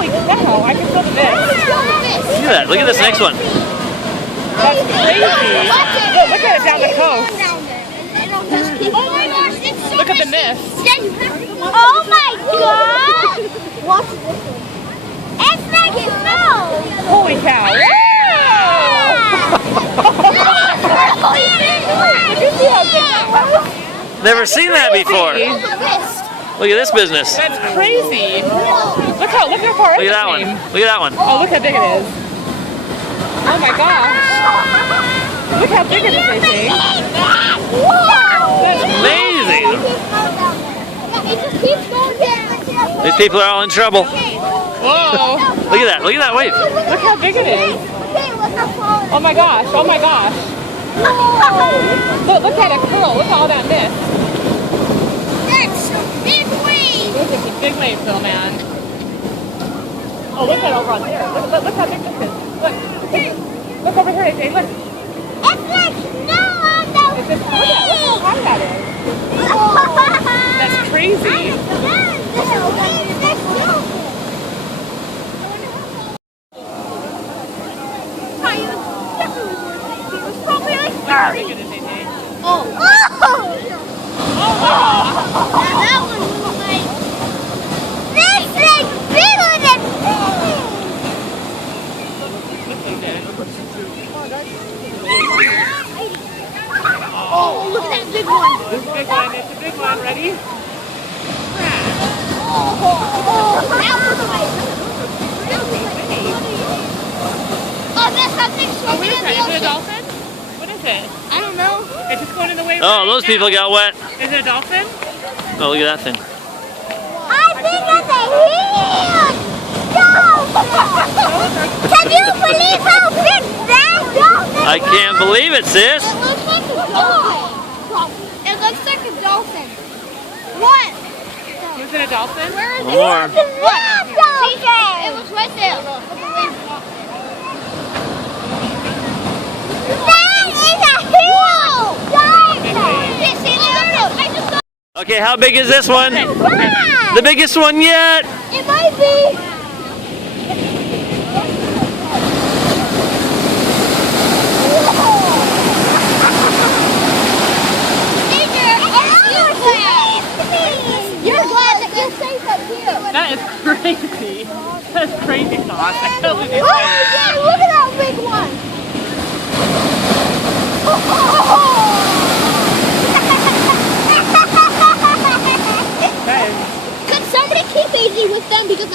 Holy cow, I can feel the mist. Look at that. Look at this next one. That's crazy. Look at it down the coast. Oh my gosh, it's so Look at the mist. Oh my god! It's like snow! Holy cow. Did you see how big that was? Never seen that before. Look at this business. That's crazy. Look how far Look is at that this one. thing? Look at that one. Oh, look how big it is. Oh my gosh. Look how big it is, I think. That's Amazing. It just keeps going down. These people are all in trouble. Whoa. Look at that. Look at that wave. Look how big it is. Oh my gosh. Oh my gosh. Look at it curl. Look at all that mist. That's a big wave. Those are some big waves though, man. Oh, look at over on there. Look how big this is. Look over here, AJ. Look. It's like snow on the Look how high that is. That's crazy. How big it is, AJ? Oh my god. That one was like, that's like bigger than me. Oh, look at that big one. This big one. It's a big one. Ready? Oh, that's something swimming in Is the it a ocean. dolphin? What is it? I don't know. It's just going in the wave. Oh, those people got wet. Is it a dolphin? Oh, look at that thing. I think it's a huge dolphin. Can you believe how big that dolphin I can't believe it, sis. It looks like a dolphin. It looks like a dolphin. What? Is it a dolphin? Where is One more. it? What dolphin? It was right there. Look. That is a huge dolphin. You see that? I just saw Okay, how big is this one? that. The biggest one yet. It might be. You're glad that you're safe up here. That is crazy. That's crazy sauce. I can't believe it. Oh, yeah, look at that big one. That is Could somebody keep easy with them because